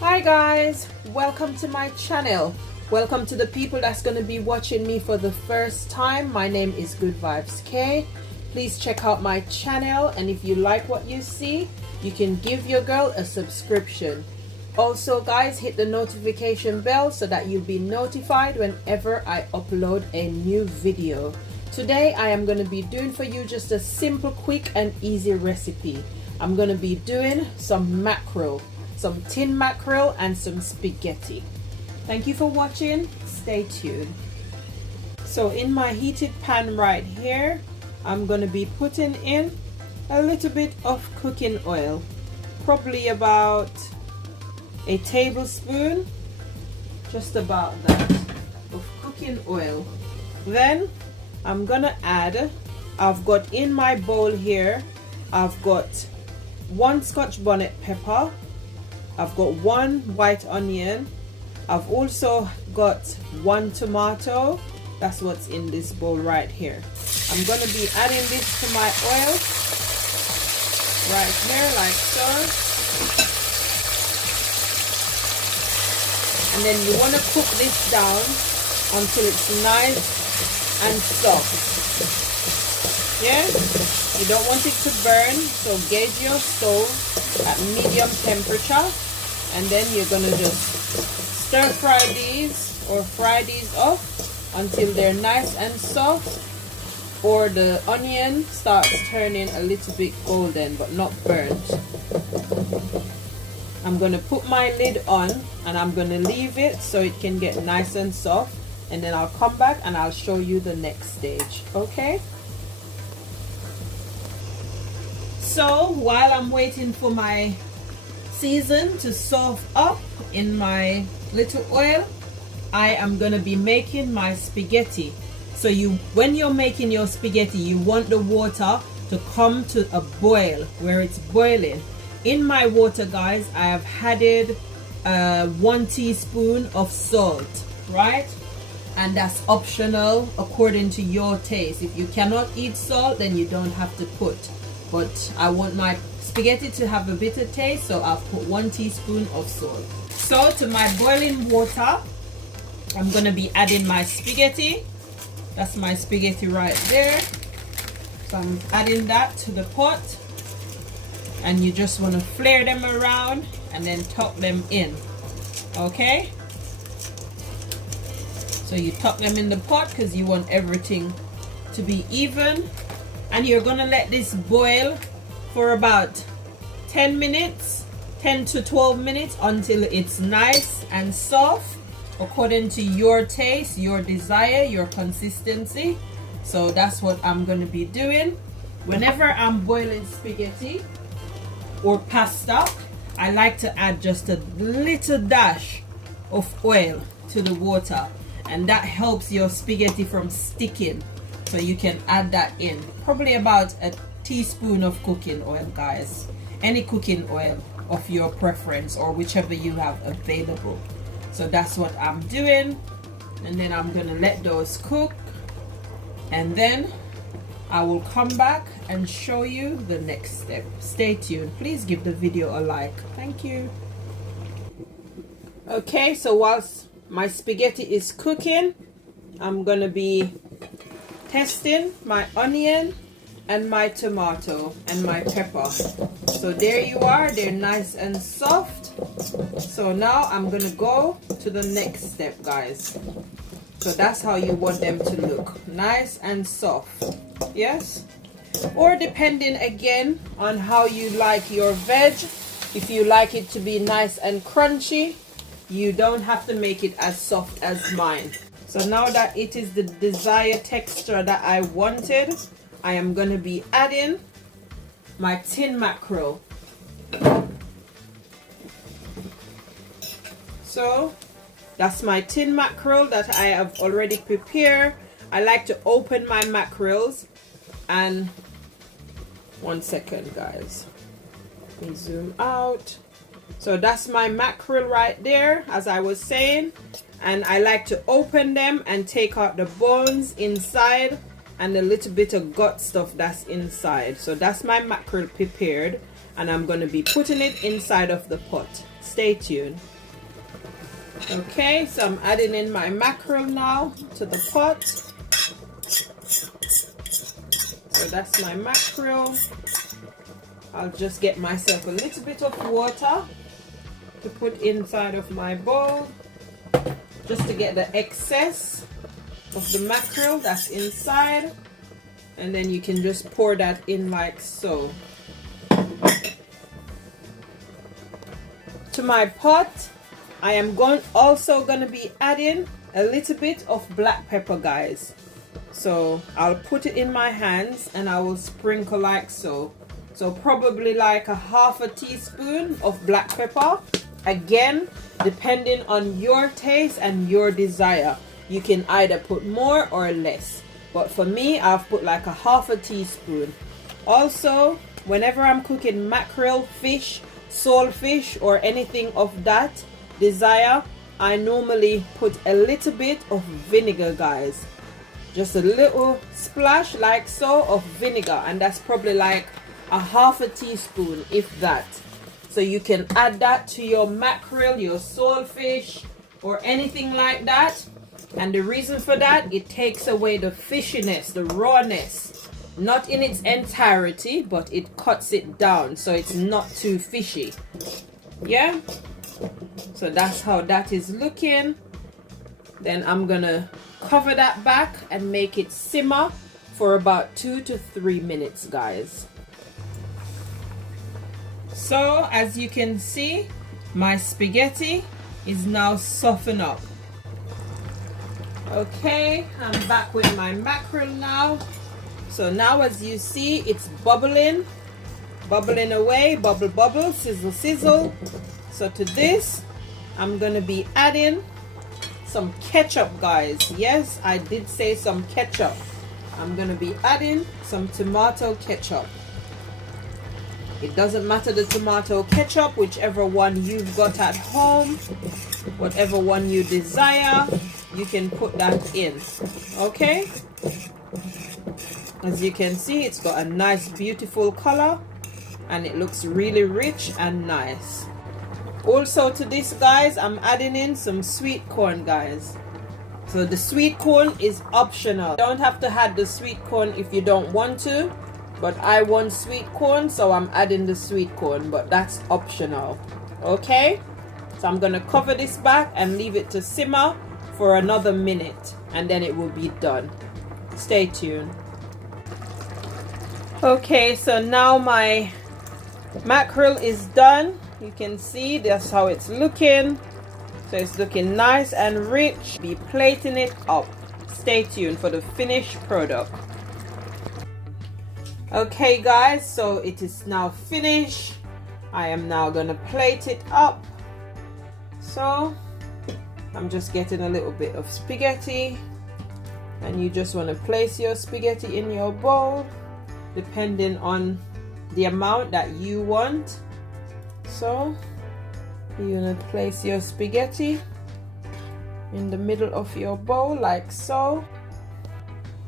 Hi guys, welcome to my channel. Welcome to the people that's going to be watching me for the first time. My name is Good Vibes K. Please check out my channel, and if you like what you see, you can give your girl a subscription. Also guys, hit the notification bell so that you'll be notified whenever I upload a new video. Today I am going to be doing for you just a simple, quick and easy recipe. I'm going to be doing some mackerel, some tin mackerel and some spaghetti. Thank you for watching. Stay tuned. So in my heated pan right here, I'm going to be putting in a little bit of cooking oil, probably about a tablespoon, just about that, of cooking oil. Then I'm gonna add, I've got in my bowl here, I've got 1 Scotch bonnet pepper, I've got 1 white onion, I've also got 1 tomato. That's what's in this bowl right here. I'm gonna be adding this to my oil right here, like so. And then you want to cook this down until it's nice and soft. Yeah, you don't want it to burn, so gauge your stove at medium temperature, and then you're gonna just stir fry these or fry these up until they're nice and soft, or the onion starts turning a little bit golden but not burnt. I'm going to put my lid on and I'm going to leave it so it can get nice and soft, and then I'll come back and I'll show you the next stage. Okay, so while I'm waiting for my season to soak up in my little oil, I am going to be making my spaghetti. So when you're making your spaghetti, you want the water to come to a boil where it's boiling. In my water guys, I have added 1 teaspoon of salt, right? And that's optional according to your taste. If you cannot eat salt, then you don't have to put, but I want my spaghetti to have a bitter taste, so I've put 1 teaspoon of salt. So to my boiling water, I'm gonna be adding my spaghetti. That's my spaghetti right there. So I'm adding that to the pot, and you just want to flare them around and then tuck them in. Okay, so you tuck them in the pot because you want everything to be even, and you're gonna let this boil for about 10 minutes, 10 to 12 minutes, until it's nice and soft according to your taste, your desire, your consistency. So that's what I'm going to be doing. Whenever I'm boiling spaghetti or pasta, I like to add just a little dash of oil to the water, and that helps your spaghetti from sticking. So you can add that in, probably about a teaspoon of cooking oil guys, any cooking oil of your preference or whichever you have available. So that's what I'm doing, and then I'm gonna let those cook, and then I will come back and show you the next step. Stay tuned. Please give the video a like. Thank you. Okay, so whilst my spaghetti is cooking, I'm gonna be testing my onion and my tomato and my pepper. So there you are, they're nice and soft. So now I'm gonna go to the next step guys. So that's how you want them to look, nice and soft. Yes, or depending again on how you like your veg. If you like it to be nice and crunchy, you don't have to make it as soft as mine. So now that it is the desired texture that I wanted, I am going to be adding my tin mackerel. So that's my tin mackerel that I have already prepared. I like to open my mackerels, and 1 second guys, let me zoom out. So that's my mackerel right there, as I was saying, and I like to open them and take out the bones inside and a little bit of gut stuff that's inside. So that's my mackerel prepared. and I'm going to be putting it inside of the pot. Stay tuned. Okay, so I'm adding in my mackerel now to the pot. So that's my mackerel. I'll just get myself a little bit of water to put inside of my bowl, just to get the excess of the mackerel that's inside, and then you can just pour that in like so. To my pot, I am also going to be adding a little bit of black pepper, guys. So I'll put it in my hands and I will sprinkle like so. So probably like a half a teaspoon of black pepper. Again, depending on your taste and your desire, you can either put more or less. But for me, I've put like a half a teaspoon. Also, whenever I'm cooking mackerel, fish, saltfish, or anything of that desire, I normally put a little bit of vinegar, guys. Just a little splash like so of vinegar, and that's probably like a half a teaspoon, if that. So you can add that to your mackerel, your saltfish, or anything like that. And the reason for that, it takes away the fishiness, the rawness. Not in its entirety, but it cuts it down so it's not too fishy. Yeah? So that's how that is looking. Then I'm gonna cover that back and make it simmer for about 2 to 3 minutes, guys. So as you can see, my spaghetti is now softened up. Okay, I'm back with my mackerel now. So now as you see, it's bubbling away, bubble bubble, sizzle sizzle. So to this, I'm gonna be adding some ketchup, guys. Yes, I did say some ketchup. I'm gonna be adding some tomato ketchup. It doesn't matter the tomato ketchup, whichever one you've got at home, whatever one you desire, you can put that in. Okay, as you can see, it's got a nice beautiful color and it looks really rich and nice. Also to this, guys, I'm adding in some sweet corn, guys. So the sweet corn is optional. You don't have to add the sweet corn if you don't want to, but I want sweet corn, so I'm adding the sweet corn, but that's optional. Okay, so I'm gonna cover this back and leave it to simmer for another minute, and then it will be done. Stay tuned. Okay, so now my mackerel is done. You can see that's how it's looking. So it's looking nice and rich. Be plating it up. Stay tuned for the finished product. Okay guys, so it is now finished. I am now gonna plate it up. So I'm just getting a little bit of spaghetti, and you just want to place your spaghetti in your bowl depending on the amount that you want. So you're gonna place your spaghetti in the middle of your bowl like so.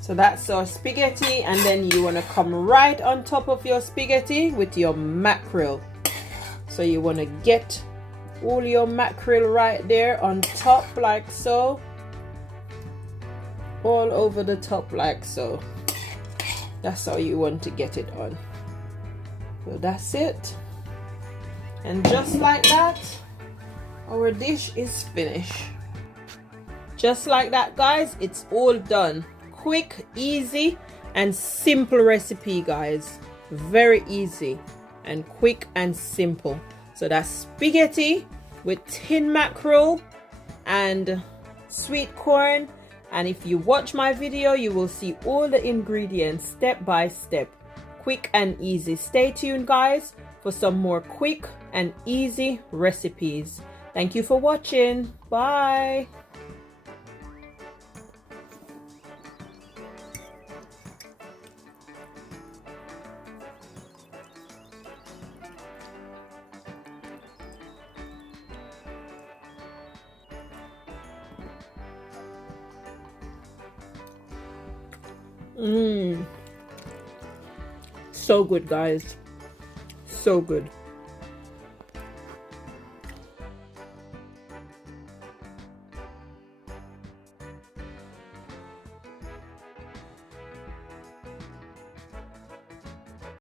So that's our spaghetti, and then you want to come right on top of your spaghetti with your mackerel. So you want to get all your mackerel right there on top like so, all over the top like so. That's how you want to get it on. So that's it, and just like that, our dish is finished. Just like that, guys, it's all done. Quick, easy, and simple recipe, guys. Very easy and quick and simple. So that's spaghetti with tin mackerel and sweet corn. And if you watch my video, you will see all the ingredients step by step. Quick and easy. Stay tuned, guys, for some more quick and easy recipes. Thank you for watching. Bye. So good, guys. So so good.